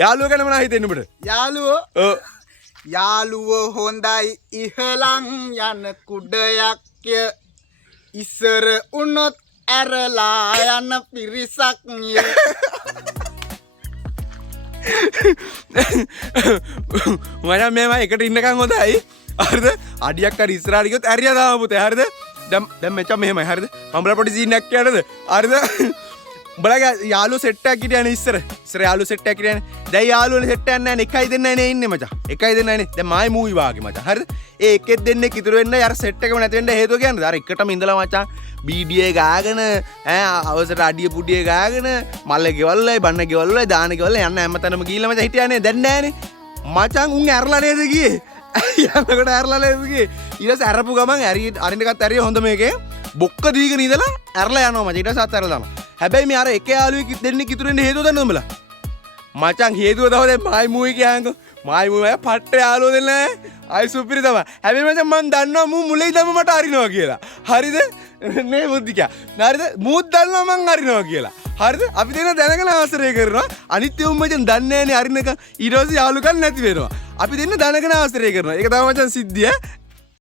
යාළුවෝ ගැන මොනවද හිතෙන්නේ උඹට? යාළුවෝ යාළුවෝ හොඳයි ඉහලං යන කුඩයක්ය ඉස්සර උනොත් ඇරලා යන පිරිසක්ය. මචං මේවා එකට ඉන්නකන් හොඳයි. හරිද? අඩියක් හරි ඉස්සරහට ගියොත් ඇරියා දාමු පුතේ. හරිද? දැන් මචං මෙහෙමයි. හරිද? මම්බලා පොඩි සීන් එකක් කියන්නද? හරිද? උඹලගේ යාළුවෝ සෙට් එකක් හිටියනේ ඉස්සර යාළුවෝ සෙට් එකක් හිටියනේ. දැන් යාළුවෝනේ සෙට් එකක් නැහැ නේ. එකයි දෙන්නයි නේ ඉන්නේ මචං. එකයි දෙන්නයි නේ. දැන් මායි මූවි වාගේ මචං. හරිද? ඒ එකෙක් දෙන්නෙක් ඉතුරු වෙන්න අර සෙට් එකම නැති වෙන්න හේතුව කියන්නේ. අර එකටම ඉඳලා මචං බීඩියේ ගාගෙන අවසර අඩිය පුඩියේ ගාගෙන මල්ල ගෙවල්ලයි බන්න ගෙවල්ලයි දාන ගෙවල්ලයි යන්න හැමතැනම ගිහිල්ලා මචං හිටියානේ. දැන් නැහනේ. මචං උන් ඇරලා නේද ගියේ? යනකොට ඇරලා නේද ගියේ? ඊට පස්සේ අරපු ගමන් අරින්න එකත් ඇරිය හොඳ මේකේ. බොක්ක දීගෙන ඉඳලා ඇරලා යනවා මචං. ඊට පස්සේ අත් ඇරලා දානවා. හැබැයි මේ අර එක යාළුවෙක් දෙන්නෙක් ඉතුරු වෙන්න හේතුව දන්නවද උඹලා? මචං හේතුව තමයි දැන් මායි මූවි කියන්කෝ. මායි මූවි අය පට්ට යාළුවෝ දෙන්න නෑ. අය සුපිරි තමයි. හැබැයි මචං මන් දන්නවා මූ මුලේ ඉඳන්ම මට අරිනවා කියලා. හරිද? නේ බුද්ධිකා. හරිද? මූත් දන්නවා මං අරිනවා කියලා. හරිද? අපි දෙන්න දැනගෙන ආශ්‍රය කරනවා. අනිත් ඒවා මචං දන්නේ නෑනේ අරිනක. ඊට පස්සේ යාළුකම් නැති වෙනවා. අපි දෙන්න දැනගෙන ආශ්‍රය කරනවා. ඒක තමයි මචං සිද්ධිය.